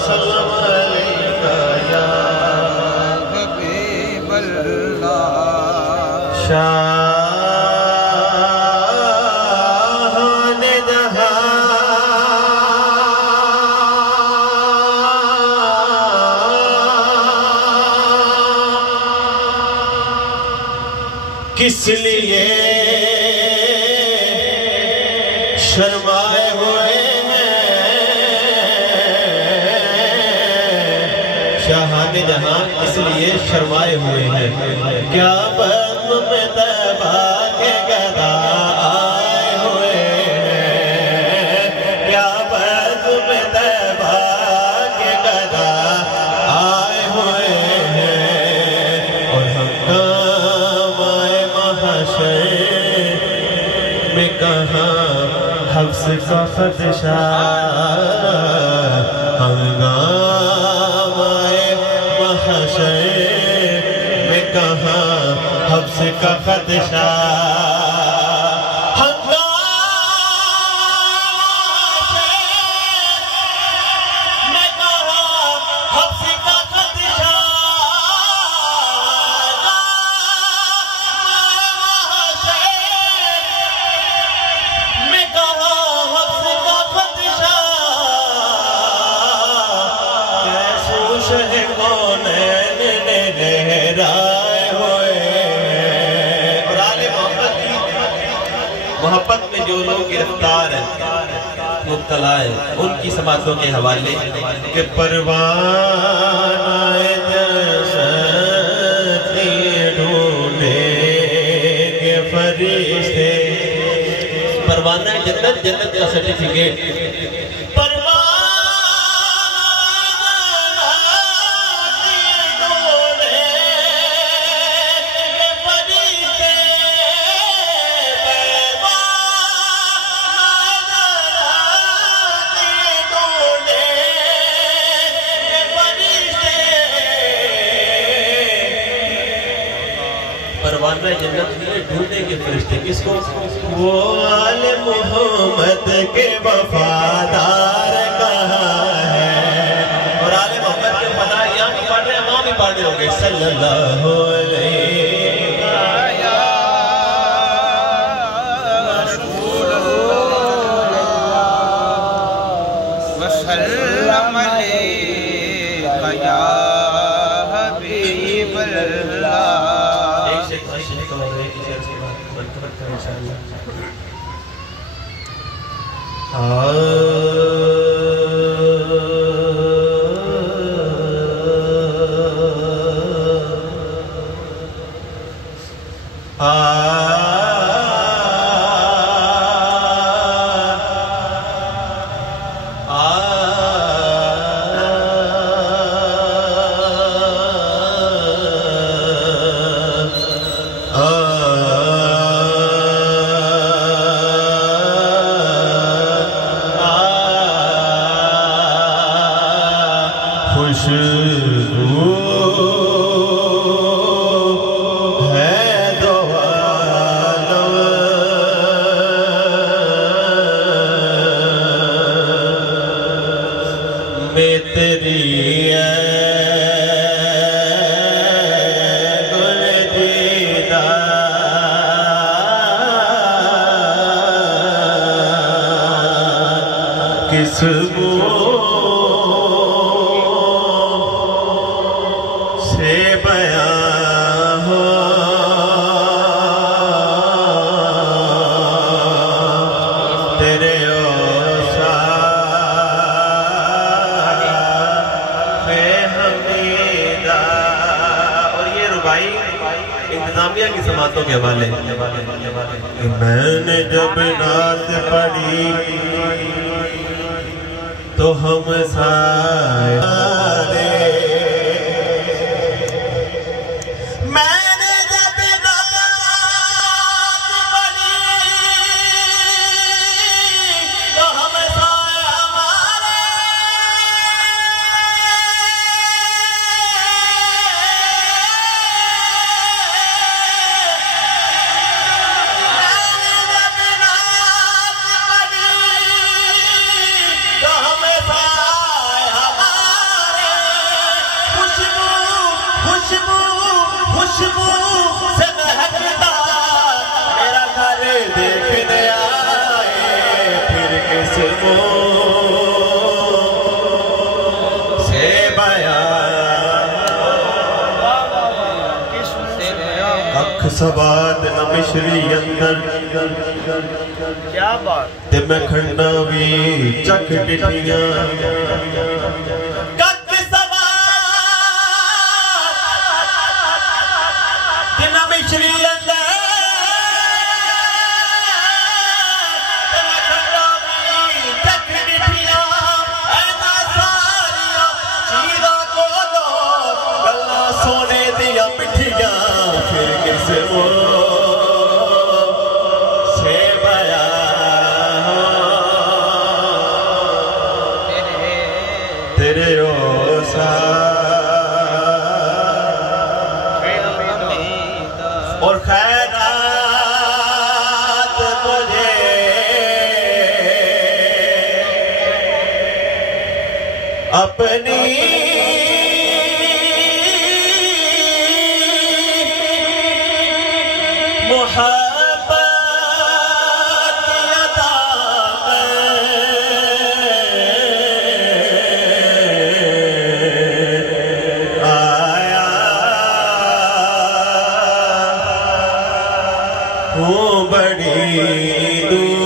सल्लम अलैका या हबीब अल्लाह शाह ने जहां किस लिए शर्माए हुए शाहाने जहां इसलिए शर्माए हुए हैं। क्या बज़्म में तैबा के गदा आए हुए हैं, क्या बज़्म में तैबा के गदा आए हुए हैं। और हंगाम आए महशर में कहाँ हफ्स का खदशा, कहाँ हफ्स का खदशा। मोहब्बत में जो लोग गिरफ्तार हैं, मुब्तला है, उनकी समातों के हवाले के परवाने ढूंढेंगे फरिश्ते। परवाना जन्नत, जन्नत का सर्टिफिकेट परवाना जन्नत में ढूंढेंगे फरिश्ते किसको? वो आले मोहम्मद के वफादार कहाँ है। और आले मोहम्मद के वफादार यहाँ भी पढ़ रहे हैं, वहाँ भी पढ़ रहे होंगे सल्लल्लाहु अलैहि वसल्लम अलैका या हबीब अल्लाह। खुशबू है दो आलम में तेरी गुलदीदा किसबू से बयां हो तेरे पे हमीदा। और ये रुबाई इंतजामिया की समातों के हवाले। मैंने जब नात पढ़ी तो हम सारे सवाद न मिश्री अंदर क्या बात ते मैं खड़ना भी चख डिठियां कख सवाद न मिश्री अंदर ते मैं खड़ना भी चख डिठियां ऐना सारिया चीज़ां को दो गल्लां सोने दियां मिठियां फिर किसे वो से बया तेरे ओ और खैरात मुझे अपनी मोहब्बत अदा आया हूँ बड़ी दूर